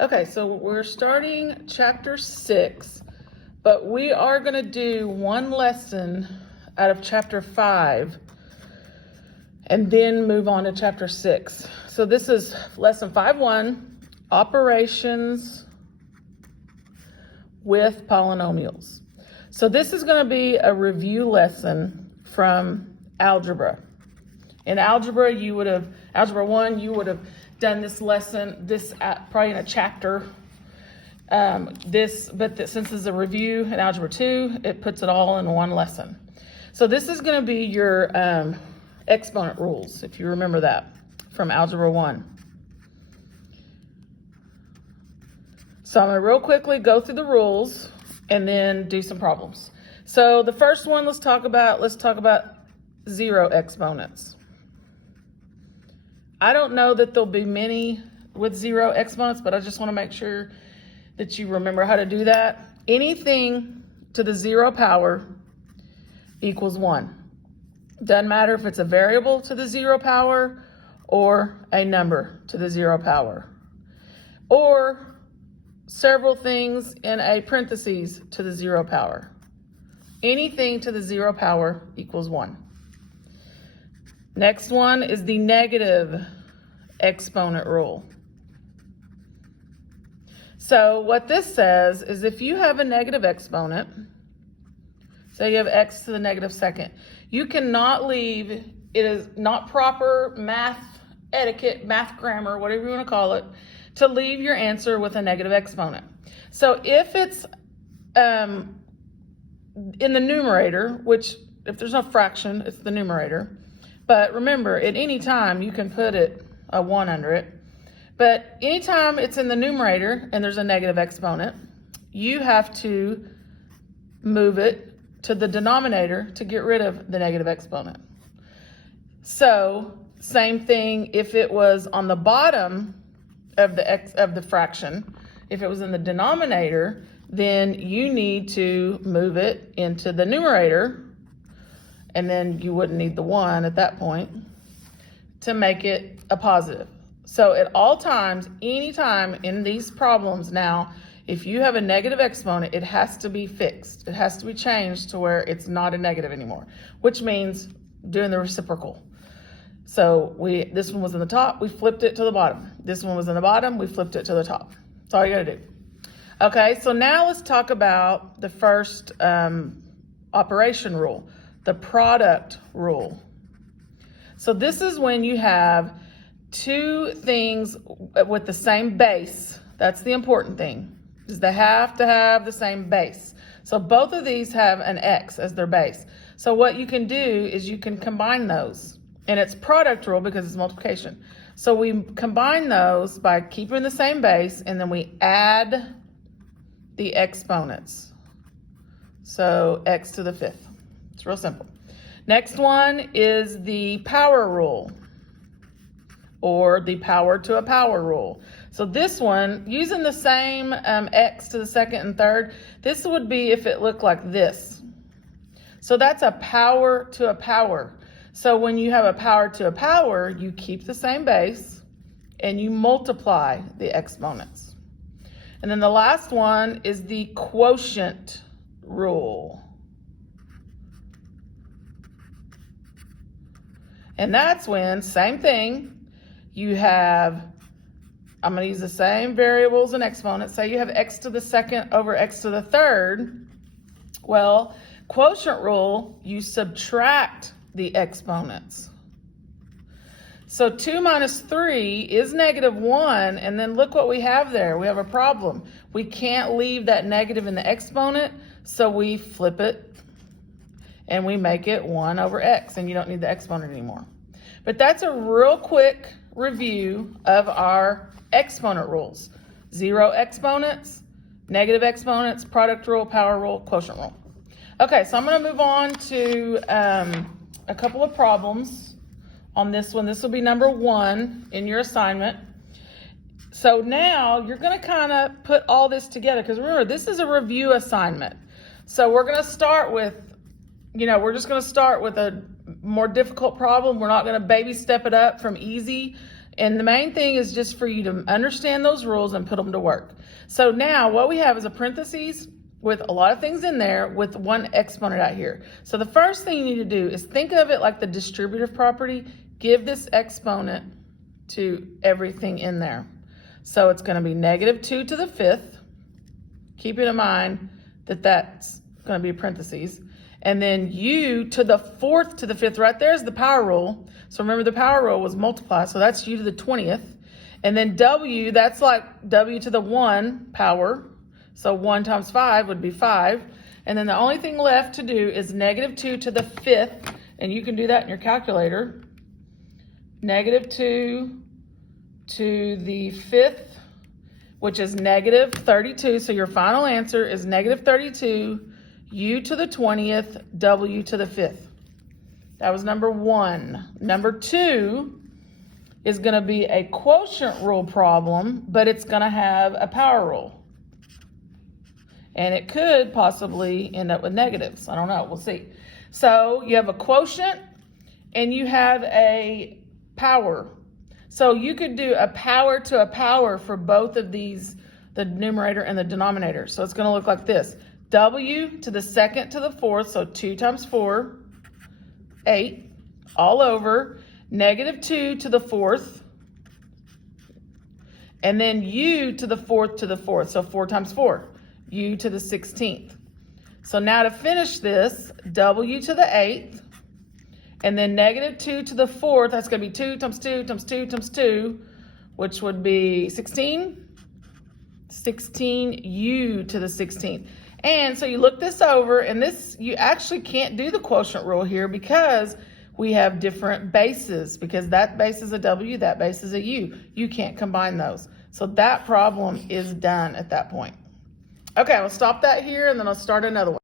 Okay, so we're starting chapter 6, but we are going to do one lesson out of chapter 5 and then move on to chapter 6. So this is lesson 5.1, operations with polynomials. So this is going to be a review lesson from algebra. In algebra 1, you would have done this lesson, probably in a chapter. Since this is a review in algebra 2, it puts it all in one lesson. So this is going to be your exponent rules, if you remember that, from algebra 1. So I'm going to real quickly go through the rules and then do some problems. So the first one, let's talk about zero exponents. I don't know that there'll be many with zero exponents, but I just want to make sure that you remember how to do that. Anything to the 0 power equals 1. Doesn't matter if it's a variable to the 0 power or a number to the 0 power, or several things in a parentheses to the 0 power. Anything to the 0 power equals 1. Next one is the negative exponent rule. So what this says is if you have a negative exponent, say you have x to the negative second, you cannot leave, it is not proper math etiquette, math grammar, whatever you want to call it, to leave your answer with a negative exponent. So if it's in the numerator, which if there's no fraction, it's the numerator. But remember, at any time, you can put a 1 under it. But anytime it's in the numerator and there's a negative exponent, you have to move it to the denominator to get rid of the negative exponent. So, same thing if it was on the bottom of the fraction. If it was in the denominator, then you need to move it into the numerator, and then you wouldn't need the 1 at that point to make it a positive. So at all times, anytime in these problems now, if you have a negative exponent, it has to be fixed. It has to be changed to where it's not a negative anymore, which means doing the reciprocal. So this one was in the top, we flipped it to the bottom. This one was in the bottom, we flipped it to the top. That's all you gotta do. Okay, so now let's talk about the first operation rule. The product rule. So this is when you have two things with the same base. That's the important thing, is they have to have the same base. So both of these have an x as their base. So what you can do is you can combine those, and it's product rule because it's multiplication. So we combine those by keeping the same base, and then we add the exponents. So x to the 5th. It's real simple. Next one is the power rule, or the power to a power rule. So this one, using the same x to the second and third, this would be if it looked like this. So that's a power to a power. So when you have a power to a power, you keep the same base and you multiply the exponents. And then the last one is the quotient rule. And that's when, same thing, you have, I'm going to use the same variables and exponents. Say you have x to the second over x to the third. Well, quotient rule, you subtract the exponents. So 2 minus 3 is negative 1, and then look what we have there. We have a problem. We can't leave that negative in the exponent, so we flip it and we make it 1 over x, and you don't need the exponent anymore. But that's a real quick review of our exponent rules. 0 exponents, negative exponents, product rule, power rule, quotient rule. Okay, so I'm going to move on to a couple of problems on this one. This will be number 1 in your assignment. So now you're going to kind of put all this together, because remember, this is a review assignment. So we're going to start with, we're just going to start with a more difficult problem. We're not going to baby step it up from easy And the main thing is just for you to understand those rules and put them to work. So now what we have is a parentheses with a lot of things in there with one exponent out here. So the first thing you need to do is think of it like the distributive property. Give this exponent to everything in there. So it's going to be negative 2 to the 5th. Keep it in mind that that's going to be parentheses. And then u to the 4th to the 5th, right there's the power rule. So remember the power rule was multiply, so that's u to the 20th. And then w, that's like w to the 1 power. So 1 times 5 would be 5. And then the only thing left to do is negative 2 to the 5th, and you can do that in your calculator. Negative 2 to the 5th, which is negative 32. So your final answer is negative 32, u to the 20th, w to the 5th. That was number 1. Number 2 is going to be a quotient rule problem, but it's going to have a power rule. And it could possibly end up with negatives. I don't know. We'll see. So you have a quotient and you have a power. So you could do a power to a power for both of these, the numerator and the denominator. So it's going to look like this. W to the 2nd to the 4th, so 2 times 4, 8, all over, negative 2 to the 4th, and then u to the 4th to the 4th, so 4 times 4, u to the 16th. So now to finish this, w to the 8th, and then negative 2 to the 4th, that's going to be 2 times 2 times 2 times 2, which would be 16. 16u to the 16th. And so you look this over, and this, you actually can't do the quotient rule here because we have different bases, because that base is a w, that base is a u. You can't combine those. So that problem is done at that point. Okay, I'll stop that here and then I'll start another one.